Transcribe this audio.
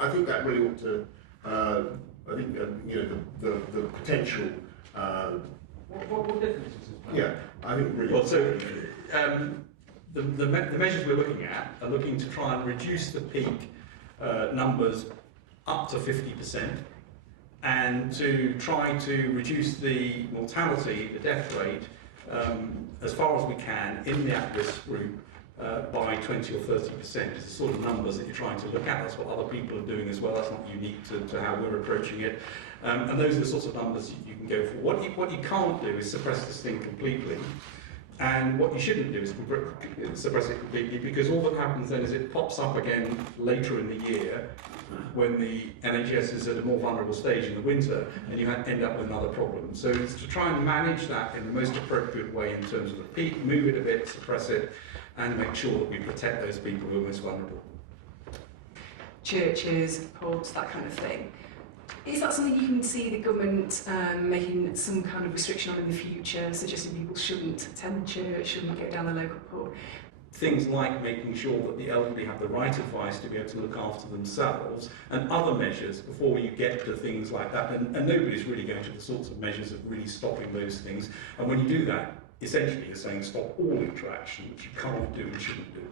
I think that really ought to. I think the potential. What difference does this make? Yeah, I think really. Well, so the measures we're looking at are looking to try and reduce the peak numbers up to 50%, and to try to reduce the mortality, the death rate, as far as we can in the at-risk group by 20 or 30%. It's the sort of numbers that you're trying to look at. That's what other people are doing as well. That's not unique to how we're approaching it. And those are the sorts of numbers you can go for. What you can't do is suppress this thing completely. And what you shouldn't do is suppress it completely, because all that happens then is it pops up again later in the year when the NHS is at a more vulnerable stage in the winter, and you end up with another problem. So it's to try and manage that in the most appropriate way in terms of the peak, move it a bit, suppress it, and make sure that we protect those people who are most vulnerable. Churches, pubs, that kind of thing. Is that something you can see the government making some kind of restriction on in the future, suggesting people shouldn't attend church, shouldn't go down the local pub? Things like making sure that the elderly have the right advice to be able to look after themselves, and other measures before you get to things like that. And nobody's really going to the sorts of measures of really stopping those things. And when you do that, essentially you're saying stop all interaction, which you can't do and shouldn't do.